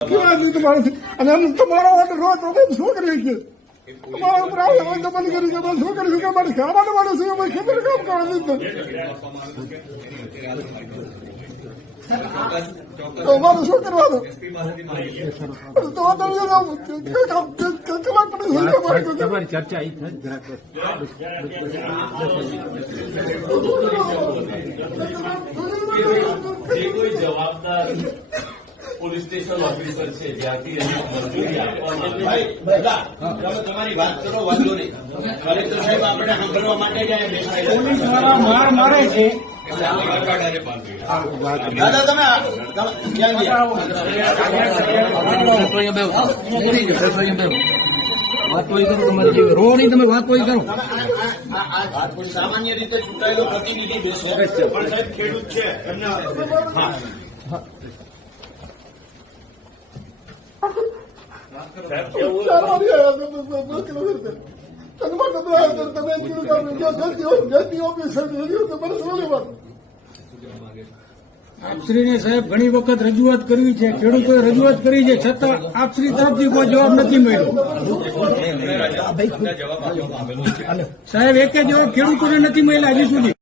અને તમારો ઓર્ડર હોય તો શું કરી શકીએ? તમારા ઉપર આવે હોય તો બંધ કરી શકે શું કરી શકે? મારે ખાવાનું માણસ છે ખેતર કામ કરવા દીધું તો મારે શું કરવાનું? તો તમારી ચર્ચા કોઈ જવાબદાર પોલીસ સ્ટેશન ઓફિસર છે જ્યાંથી એને મંજૂરી આપવામાં તમારી વાત કરો, વાંધો નહીં. કલેક્ટર સાહેબ આપણે સાંભળવા માટે જ અહીંયા બેસાડ્યા. માર મારે છે. દાદા તમે ક્યાં ગયા? વાત કોઈ કરો તમારી રોણી તમે વાત કોઈ કરો. સામાન્ય રીતે ચૂંટાયેલો પ્રતિનિધિ બેસે પણ સાહેબ ખેડૂત છે એમને આપશ્રીને સાહેબ ઘણી વખત રજૂઆત કરવી છે, ખેડૂતોએ રજૂઆત કરી છે, છતાં આપશ્રી તરફથી કોઈ જવાબ નથી મળ્યો. સાહેબ એકે જવાબ ખેડૂતોને નથી મળ્યા હજી સુધી.